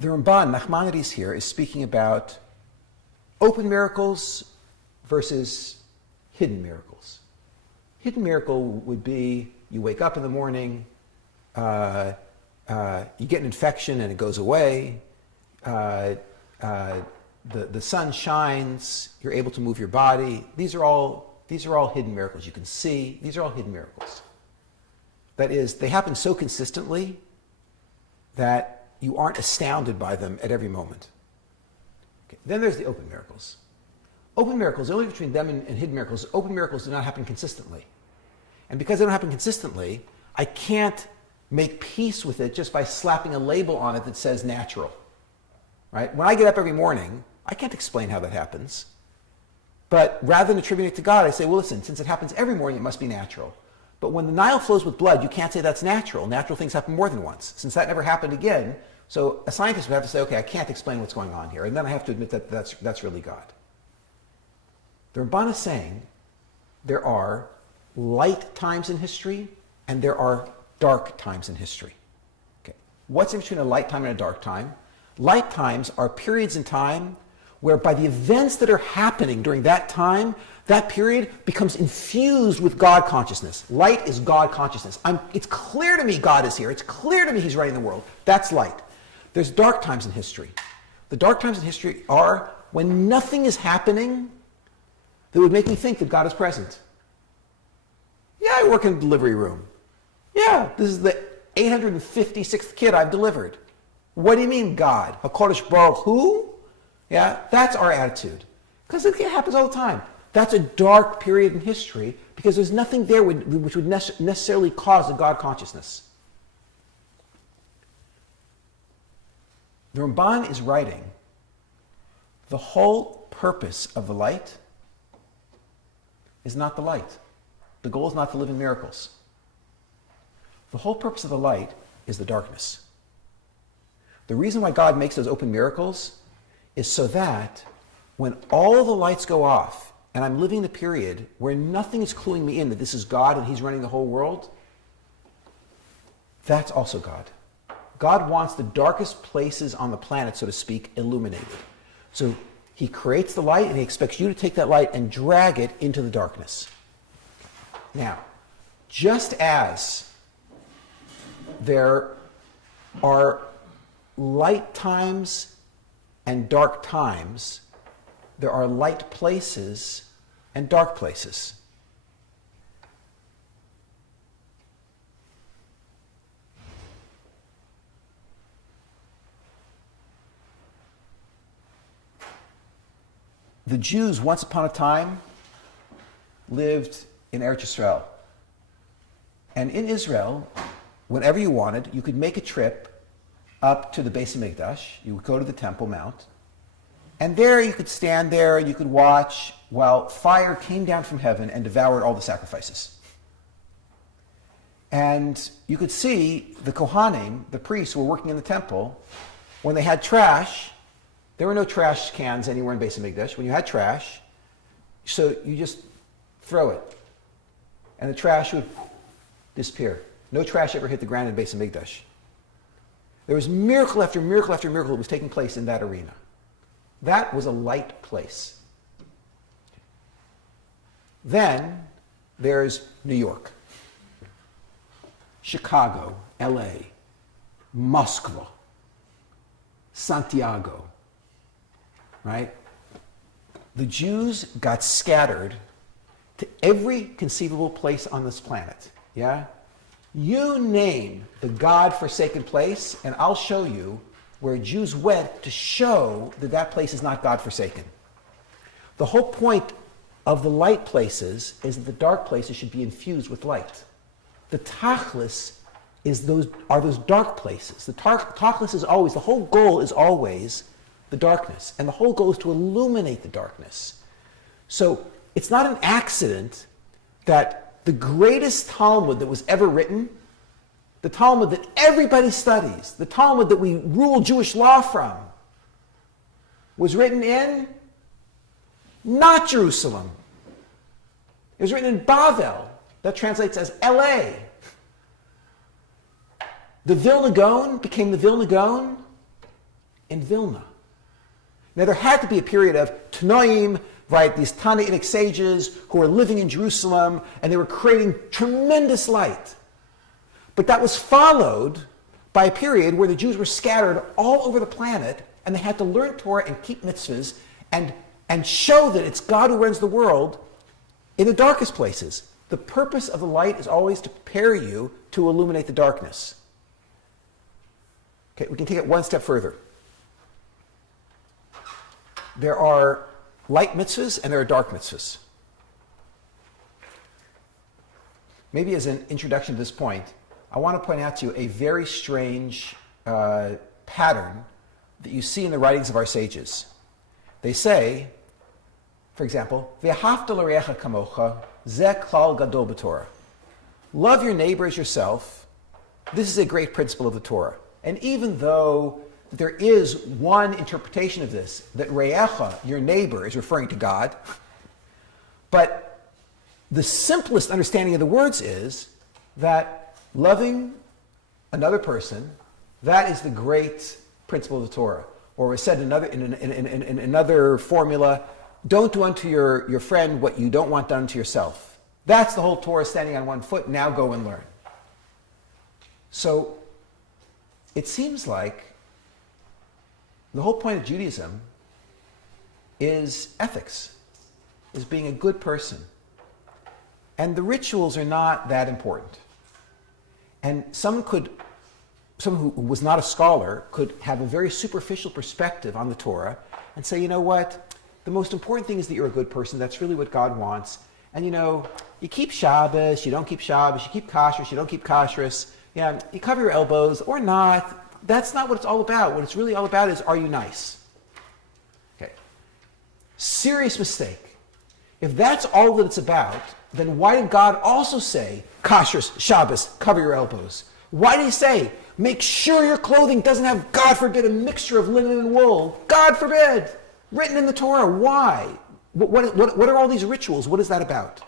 The Ramban, Nachmanides here, is speaking about open miracles versus hidden miracles. Hidden miracle would be you wake up in the morning, you get an infection and it goes away, the sun shines, you're able to move your body. These are all hidden miracles. You can see, these are all hidden miracles. That is, they happen so consistently that you aren't astounded by them at every moment. Okay. Then there's the open miracles. Open miracles, the only difference between them and hidden miracles, open miracles do not happen consistently. And because they don't happen consistently, I can't make peace with it just by slapping a label on it that says natural. Right? When I get up every morning, I can't explain how that happens. But rather than attributing it to God, I say, well, listen, since it happens every morning, it must be natural. But when the Nile flows with blood, you can't say that's natural. Natural things happen more than once. Since that never happened again, so a scientist would have to say, okay, I can't explain what's going on here. And then I have to admit that that's really God. The Ramban is saying there are light times in history and there are dark times in history. Okay. What's in between a light time and a dark time? Light times are periods in time where by the events that are happening during that time, that period becomes infused with God consciousness. Light is God consciousness. It's clear to me God is here. It's clear to me He's running the world. That's light. There's dark times in history. The dark times in history are when nothing is happening that would make me think that God is present. Yeah, I work in a delivery room. Yeah, this is the 856th kid I've delivered. What do you mean, God? HaKadosh Baruch Hu? Yeah, that's our attitude. Because it happens all the time. That's a dark period in history because there's nothing there which would necessarily cause a God consciousness. The Ramban is writing, the whole purpose of the light is not the light. The goal is not to live in miracles. The whole purpose of the light is the darkness. The reason why God makes those open miracles is so that when all the lights go off and I'm living the period where nothing is cluing me in that this is God and He's running the whole world, that's also God. God wants the darkest places on the planet, so to speak, illuminated. So He creates the light and He expects you to take that light and drag it into the darkness. Now, just as there are light times and dark times, there are light places and dark places. The Jews, once upon a time, lived in Eretz Yisrael. And in Israel, whenever you wanted, you could make a trip up to the Beis Hamikdash. You would go to the Temple Mount. And there you could stand there and you could watch while fire came down from heaven and devoured all the sacrifices. And you could see the Kohanim, the priests who were working in the temple, when they had trash, there were no trash cans anywhere in Beis Hamikdash. When you had trash, so you just throw it. And the trash would disappear. No trash ever hit the ground in Beis Hamikdash. There was miracle after miracle after miracle that was taking place in that arena. That was a light place. Then there's New York, Chicago, LA, Moscow, Santiago, right? The Jews got scattered to every conceivable place on this planet, yeah? You name the God-forsaken place, and I'll show you where Jews went to show that that place is not God-forsaken. The whole point of the light places is that the dark places should be infused with light. The tachlis are those dark places. The tachlis is always, the whole goal is always the darkness, and the whole goal is to illuminate the darkness. So it's not an accident that the greatest Talmud that was ever written, the Talmud that everybody studies, the Talmud that we rule Jewish law from, was written in not Jerusalem. It was written in Bavel. That translates as LA. The Vilna Gaon became the Vilna Gaon in Vilna. Now, there had to be a period of Tanoim, right, these Tannaitic sages who were living in Jerusalem, and they were creating tremendous light. But that was followed by a period where the Jews were scattered all over the planet, and they had to learn Torah and keep mitzvahs and show that it's God who runs the world in the darkest places. The purpose of the light is always to prepare you to illuminate the darkness. Okay, we can take it one step further. There are light mitzvahs and there are dark mitzvahs. Maybe as an introduction to this point, I want to point out to you a very strange pattern that you see in the writings of our sages. They say, for example, "V'ahavta l'reacha kamocha, ze klal gadol b'Torah." Love your neighbor as yourself. This is a great principle of the Torah. And even though there is one interpretation of this, that re'echa, your neighbor, is referring to God, but the simplest understanding of the words is that loving another person, that is the great principle of the Torah. Or as said in another formula, don't do unto your friend what you don't want done to yourself. That's the whole Torah standing on one foot. Now go and learn. So it seems like the whole point of Judaism is ethics, is being a good person. And the rituals are not that important. And someone who was not a scholar could have a very superficial perspective on the Torah and say, you know what, the most important thing is that you're a good person. That's really what God wants. And you keep Shabbos, you don't keep Shabbos, you keep kashrus, you don't keep kashrus. Yeah, you cover your elbows or not. That's not what it's all about. What it's really all about is, are you nice? Okay. Serious mistake. If that's all that it's about, then why did God also say, kashrus, Shabbos, cover your elbows? Why did he say, make sure your clothing doesn't have, God forbid, a mixture of linen and wool? God forbid! Written in the Torah. Why? What are all these rituals? What is that about?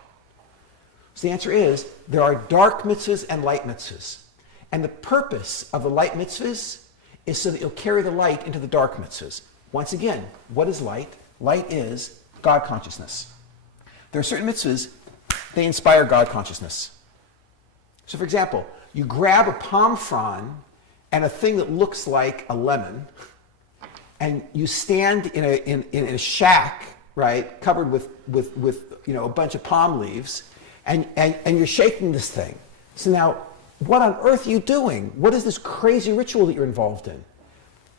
So the answer is, there are dark mitzvahs and light mitzvahs. And the purpose of the light mitzvahs is so that you'll carry the light into the dark mitzvahs. Once again, what is light? Light is God consciousness. There are certain mitzvahs, they inspire God consciousness. So for example, you grab a palm frond and a thing that looks like a lemon, and you stand in a shack, right, covered with a bunch of palm leaves, and you're shaking this thing. So now, what on earth are you doing? What is this crazy ritual that you're involved in?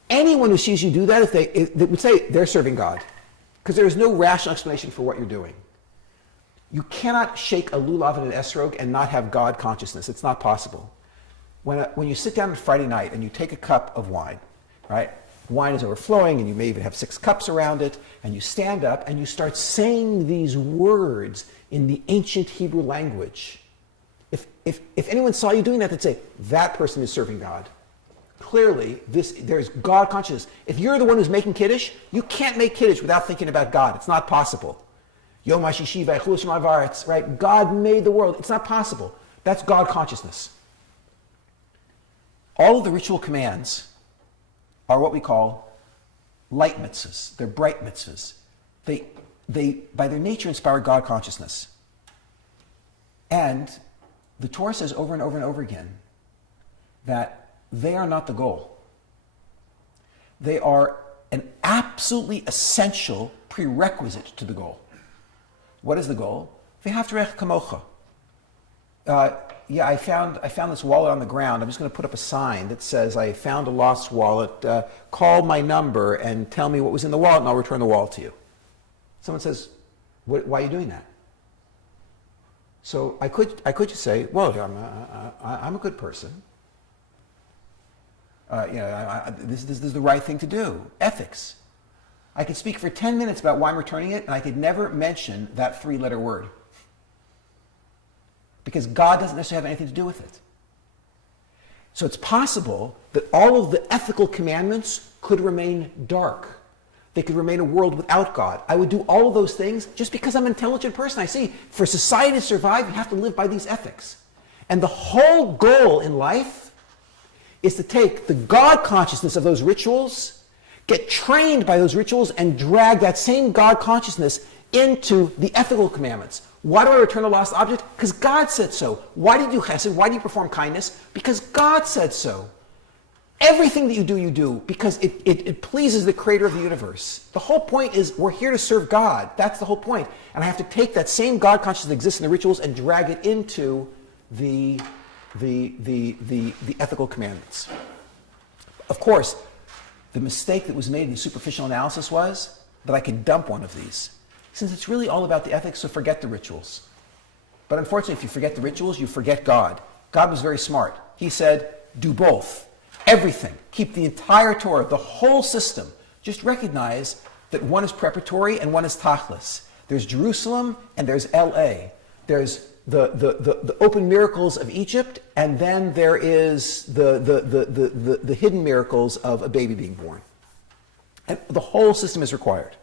Anyone who sees you do that, they would say they're serving God, because there is no rational explanation for what you're doing. You cannot shake a lulav and an esrog and not have God consciousness. It's not possible. When you sit down on Friday night and you take a cup of wine, right? Wine is overflowing and you may even have 6 cups around it, and you stand up and you start saying these words in the ancient Hebrew language. If anyone saw you doing that, they'd say, that person is serving God. Clearly, there's God consciousness. If you're the one who's making Kiddush, you can't make Kiddush without thinking about God. It's not possible. Yom HaShishi v'Echul Shem HaVaretz, right? God made the world. It's not possible. That's God consciousness. All of the ritual commands are what we call light mitzvahs. They're bright mitzvahs. They by their nature, inspire God consciousness. And the Torah says over and over and over again that they are not the goal. They are an absolutely essential prerequisite to the goal. What is the goal? V'ahavta kamocha. I found this wallet on the ground. I'm just going to put up a sign that says, I found a lost wallet. Call my number and tell me what was in the wallet, and I'll return the wallet to you. Someone says, why are you doing that? So I could just say, well, I'm a good person. This is the right thing to do. Ethics. I could speak for 10 minutes about why I'm returning it, and I could never mention that 3-letter word. Because God doesn't necessarily have anything to do with it. So it's possible that all of the ethical commandments could remain dark. They could remain a world without God. I would do all of those things just because I'm an intelligent person. I see, for society to survive, you have to live by these ethics. And the whole goal in life is to take the God consciousness of those rituals, get trained by those rituals and drag that same God consciousness into the ethical commandments. Why do I return the lost object? Because God said so. Why do you do chesed? Why do you perform kindness? Because God said so. Everything that you do because it pleases the creator of the universe. The whole point is we're here to serve God. That's the whole point. And I have to take that same God consciousness that exists in the rituals and drag it into the ethical commandments. Of course, the mistake that was made in the superficial analysis was that I could dump one of these. Since it's really all about the ethics, so forget the rituals. But unfortunately, if you forget the rituals, you forget God. God was very smart. He said, do both. Everything. Keep the entire Torah, the whole system. Just recognize that one is preparatory and one is tachlis. There's Jerusalem and there's LA. There's the open miracles of Egypt, and then there is the hidden miracles of a baby being born. And the whole system is required.